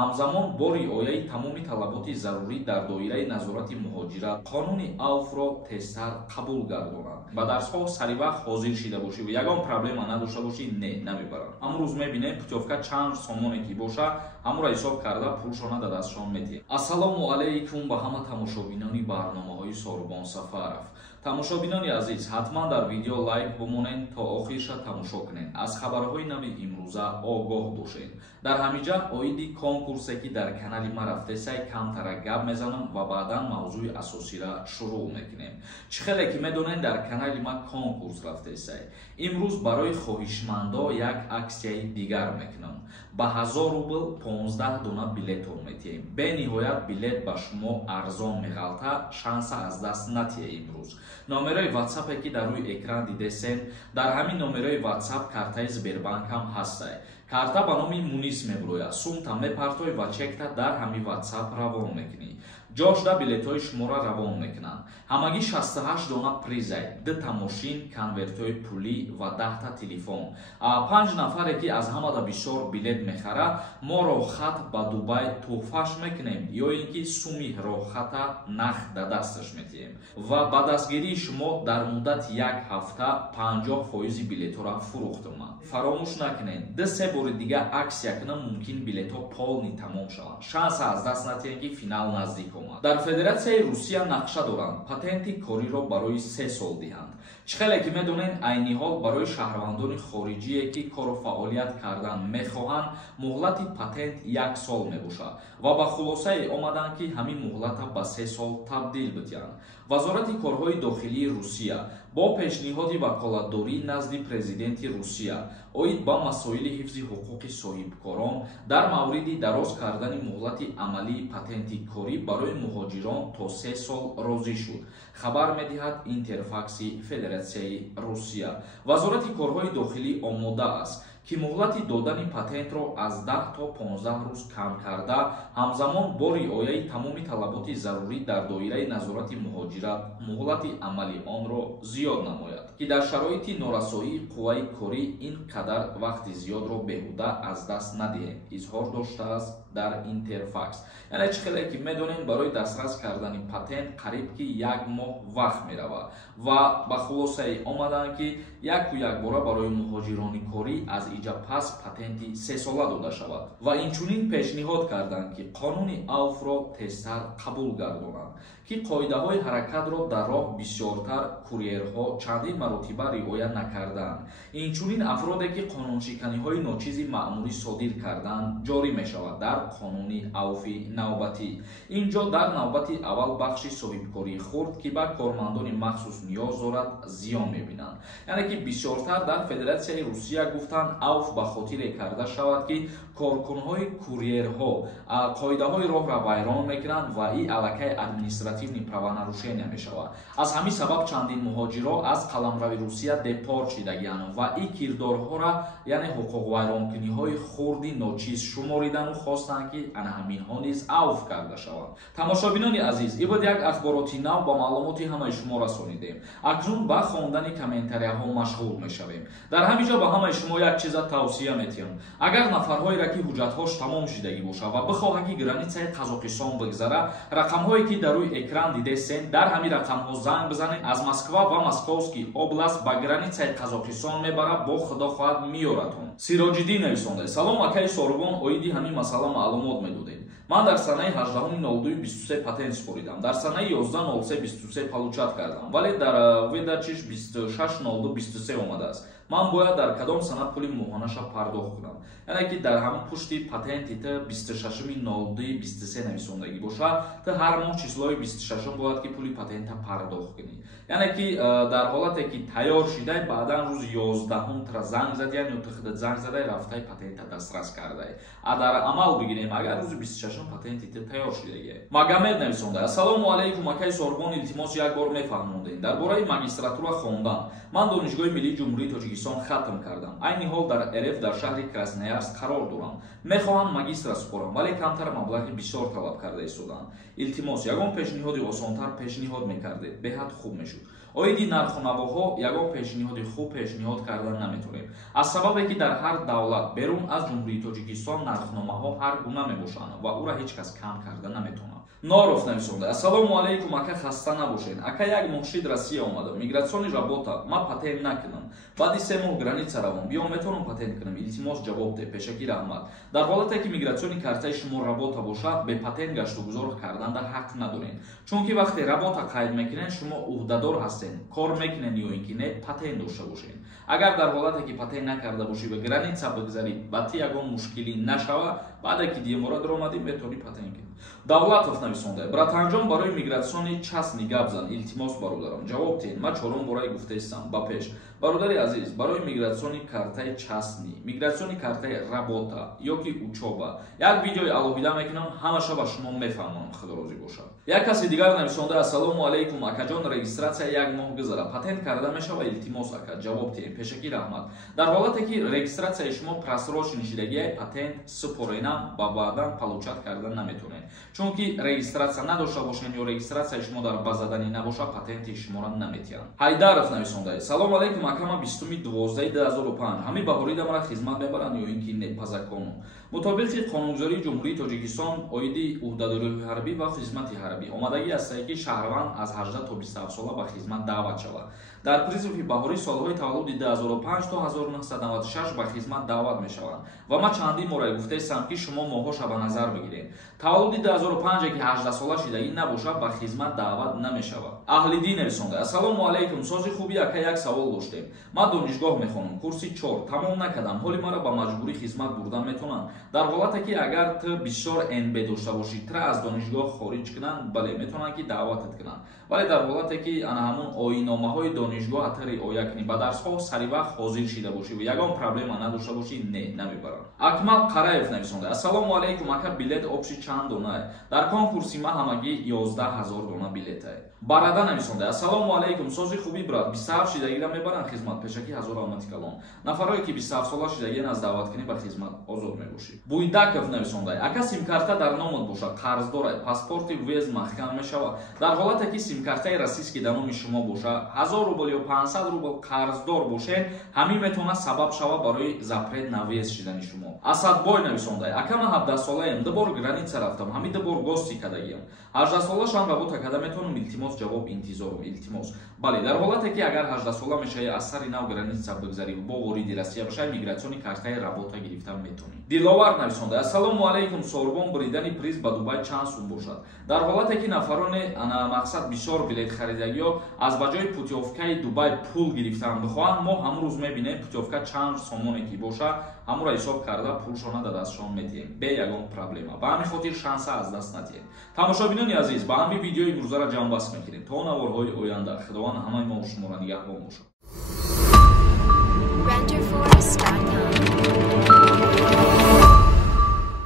ҳамзамон бо риояи тамоми талаботи зарурӣ дар доираи назорати муҳоҷират қонуни авфро тезтар қабул гардонанд. ба дарсҳо саривақт ҳозир шида бошӣ ва ягон проблема надошта бошӣ намебаранд. амрӯз мебинем путёвка чанд сомоне ки боша ҳамуро ҳисоб карда пулшона да дастшон метиҳем. ассалому алайкум ба ҳама тамошобинони барномаҳои Сорбон Сафаров. тамошобинони азиз, ҳатман дар видео лайк бомонед то охирша тамошо кунед. аз хабарҳои нави имрӯза огоҳ бошед. дар ҳамиҷа оиди конкурсе ки дар канали ма рафтесай камтара гап мезанам ва баъдан мавзӯи асосира шурӯъ мекунем. чӣ хеле ки медонед дар канали ма конкурс рафтесай. имрӯз барои хоҳишмандо як аксияи дигар мекунам. ба 1000 рубл 15 дона билетон метиҳем. бениҳоят билет ба шумо арзон меғалта, шанса аз даст натиҳе имрӯз. номерои ватсапе ки дар рӯи экран дидесен, дар ҳамин номерои ватсап картаи Сбербанк ҳам ҳастай. карта ба номи Мунис мебурояд. сумта мепартои ва чекта дар ҳамин ватсап равон мекунӣ. ҷошда билетҳои шуморо равон мекунанд. ҳамагӣ 68 дона призай, 2 машин, конвертҳои пулӣ ва 10 телефон. 5 нафаре ки аз ҳамада бисёр билет мехара, мо роҳхат ба Дубай тӯҳфааш мекунем ё ин ки суми роҳхата нақд да дасташ метиҳем ва ба дастгирии шумо дар муддати як ҳафта 50% билетҳоро фурӯхтам. фаромӯш накунед, 2-3 бори дига аксия кунам, мумкин билетҳо полни тамом шаванд. шанса аз даст натиҳем ки финал наздик омад. дар Федератсияи Русия нақша доранд патенти кориро барои 3 сол диҳанд. чӣ хеле ки медонед, айни ҳол барои шаҳрвандони хориҷие ки кору фаъолият кардан мехоҳанд, муҳлати патент 1 сол мебошад ва ба хулосае омаданд ки ҳамин муҳлата ба 3 сол табдил бидиҳанд. вазорати корҳои дохилии Русия бо пешниҳоди ваколатдорӣ назди президенти Русия оид ба масоили ҳифзи ҳуқуқи соҳибкорон дар мавриди дароз кардани муҳлати амалии патенти корӣ барои муҳоҷирон то 3 сол розӣ шуд. хабар медиҳад Интерфакси Федератсияи Русия. вазорати корҳои дохилӣ омода аст ки муҳлати додани патентро аз 10 то 15 рӯз кам карда, ҳамзамон бо риояи тамоми талаботи зарурӣ дар доираи назорати муҳоҷират муҳлати амали онро зиёд намояд, ки дар шароити норасоии қувваи корӣ ин қадар вақти зиёдро беҳуда аз даст надиҳем, изҳор доштааст дар Интерфакс. яъне чӣ хеле ки медонем, барои дастрас кардани патент қариб ки 1 моҳ вақт меравад ва ба хулосае омаданд ки яку якбора барои муҳоҷирони корӣ аз иҷа пас патенти 3 сола дода шавад ва инчунин пешниҳод карданд ки қонуни авфро тезтар қабул гардонанд, ки қоидаҳои ҳаракатро дар роҳ бисёртар курьерҳо чандин маротиба риоя накарданд. инчунин афроде ки қонуншиканиҳои ночизи маъмурӣ содир карданд ҷорӣ мешавад дар қонуни авфи навбатӣ. инҷо дар навбати аввал бахши соҳибкории хурд ки ба кормандони махсус ниёз дорад зиён мебинанд. яъне ки бисёртар дар Федератсияи Русия гуфтанд авф ба хотире карда шавад ки коркунҳои курьерҳо қоидаҳои роҳро вайрон мекунанд ва ин аллакай административни правонарушения мешавад. аз ҳамин сабаб чандин муҳоҷиро аз қаламрави Русия депорт шидагианд ва ин кирдорҳоро, яъне ҳуқуқвайронкуниҳои хурди ночиз шуморидану хостанд ки ана ҳаминҳо низ авф карда шаванд. тамошобинони азиз, ин буд як ахбороти нав ба маълумоти ҳамаи шумо расонидем. акнун ба хондани комментарияҳо машғул мешавем. дар ҳамин ҷо ба ҳамаи шумо як чиза тавсия метиҳам. агар нафарҳоеро ки ҳуҷҷатҳош тамом шидагӣ боша ва бихоҳад ки границаи Қазоқистон бигзара, рақамҳое ки дар рӯи экран дидесен, дар ҳамин рақамҳо занг бизанед. аз Москва ва Московский област ба границаи Қазоқистон мебарад, бо худо хоҳад миёратон. Сироҷиддин нависонда: салом акаи Сорбон, оиди ҳамин масъала маълумот медодед. ман дар санаи 18/02/23 патент споридам. дар санаи 11/03/23 получат кардам, вале дар выдачиш 26/02/23 омадааст. ман бояд дар кадом сана пули моҳонаша пардохт кунам. яъне ки дар ҳамин пушти патенти та 26/02/23 нависондагӣ боша, та ҳар моҳ числои 26 бояд ки пули патента пардохт кунӣ. яъне ки дар ҳолате ки тайёр шидай, баъдан рӯзи 11 тра занг задиям ё тахдат занг задай, рафтай патента дастрас кардай. дар амал бигирем, агар рӯзи 26 патенти та тайёр шидагӣ. Магомед нависонда: ассалому алайкум акаи Сорбон, илтимос як бор мефаҳмондем. дар бораи магистратура хондан, ман донишгоҳи миллии ҷумҳурии Тоҷикистон хатм кардам. айни ҳол дар РФ дар шаҳри Красноярск қарор дорам. мехоҳам магистра супорам, вале камтар маблағи бисёр талаб карда истоданд. илтимос ягон пешниҳоди осонтар пешниҳод мекардед, беҳад хуб мешуд. оиди нархунавоҳо ягон пешниҳоди хуб пешниҳод кардан наметавонем. аз сабабе ки дар ҳар давлат берун аз ҷумҳурии тоҷикистон нархномаҳо ҳар гуна мебошанд ва ура ҳеҷ кас кам карда наметавонад. Норов нависонда: ассалому алайкум ака, хаста набошед. Ака, як мухшид Россия омада, мигратсиони работа, ма патент накунам, баъди 3 моҳ граница равам, биём метавонам патент кунам? илтимос ҷавоб де. пешакӣ раҳмат. дар ҳолате ки мигратсиони картаи шумо работа бошад, бе патент гаштугузор карданда ҳақ надоред, чунки вақте работа қайд мекунед, шумо уҳдадор ҳастед, кор мекунед ё ин ки не, патент дошта бошед. агар дар ҳолате ки патент накарда бошӣ ва граница бигзарӣ, ба ти ягон мушкилӣ нашава, баъде ки диемора даромадӣ, метавонӣ патент кунӣ. давлатов нависонда: братанҷон, барои мигратсиони частни гап зан, илтимос бародарам, ҷавоб тиҳед. ман чорум бораи гуфтаистам ба пеш. бародари азиз, барои мигратсиони картаи частни, мигратсиони картаи работа ё ки учоба як видеои алоҳида мекунам, ҳамаша ба шумо мефаҳмонам, худо розӣ бошад. як каси дигар нависонда: ассалому алайкум акаҷон, регистратсия як моҳ гузара, патент карда мешава? илтимос ака, ҷавоб тиҳед. пешакӣ раҳмат. дар ҳолате ки регистратсияи шумо просрочени шидагии патент супорена, ба баъдан получат карда наметавонед, чунки регистратсия надошта бошед ё регистратсияи шумо дар ба задани набошад, патенти шуморо наметиҳанд. ҳайдаров нависонда: салому алайкум ака, ман 20/12/2005 ҳами баҳорида мара хизмат мебаранд ё ин ки не по закону? мутобиқи қонунгузории ҷумҳурии тоҷикистон оиди уҳдадории ҳарбӣ ва хизмати ҳарбӣ омадагӣ ҳастае ки шаҳрванд аз 18 то 27 сола ба хизмат даъват шавад. дар призови баҳории солҳои таваллуди 2005 то 1996 ба хизмат даъват мешаванд ва ман чандин бора гуфтаистам ки шумо моҳоша ба назар бигиред. таваллуди 2005 ки 18 сола шидагӣ набошад, ба хизмат даъват намешавад. аҳлиддин нависонда: ассалому алайкум, сози хуби ака, як савол доштем. ман донишгоҳ мехонам, курси 4 тамом накардам, ҳоли мара ба маҷбурӣ хизмат бурдан метавонанд? дар ҳолате ки агар ту бисёр НБ дошта бошӣ, тра аз донишгоҳ хориҷ кунанд, бале метавонанд ки даъватат кунанд, вале дар ҳолате ки ана ҳамун оинномаҳои донишгоҳ ата риоя кунӣ, ба дарсҳо саривақт ҳозир шида бошӣ ва ягон проблема надошта бошӣ, не, намебаранд. акмал қараев нависонда: ассалому алайкум ака, билет обши чанд дона? дар конкурси ма ҳамагӣ 11 000 дона билет ай. барада нависонда: ассалому алайкум, сози хуби брат, 27 шидагиро мебаранд хизмат? пешакӣ ҳазор рамати калон. нафарое ки 27 сола шидагиан аз даъват кунӣ ба хизмат озод мебошӣ. буйдаков нависонда: ака, симкарта дар номат бошад, қарздор ай, паспорти вез маҳкам мешавад? дар ҳолате ки симкартаи расистки дар номи шумо бошад, 1000 рубл ё 500 рубл қарздор бошед, ҳамин метавонад сабаб шавад барои запрет на вез шидани шумо. асадбой нависонда: ака, ман 17 солаем, дубор граница рафтам, ҳамин дубор гости кадагиам, 18 солашам работа када метавонам? илтимос ҷавоб интизорум. илтимос. бале, дар ҳолате ки агар 18 сола мешавӣ, аз сари нав граница бигзарӣ, бо вориди Россия бошад, мигратсиони картаи работа гирифта метавонӣ. диловар нависонда: ассалому алайкум, сорбон буридани приз ба Дубай чанд сум бошад? дар ҳолате ки нафарони ана мақсад бисёр билет харидагиё аз ба ҷои путёвкаи Дубай пул гирифтан бихоҳанд, мо ҳамрӯз мебинем путёвка чанд сомоне ки бошад, ҳамуро ҳисоб карда пулшона да дастшон метиҳем, бе ягон проблема. ба ҳамин хотир шанса аз даст надиҳед. тамошобинони азиз, ба ҳамин видеои имрӯзара ҷамъбаст мекунем. то наворҳои оянда, худованд ҳамаи мо шуморо нигаҳбон бошад.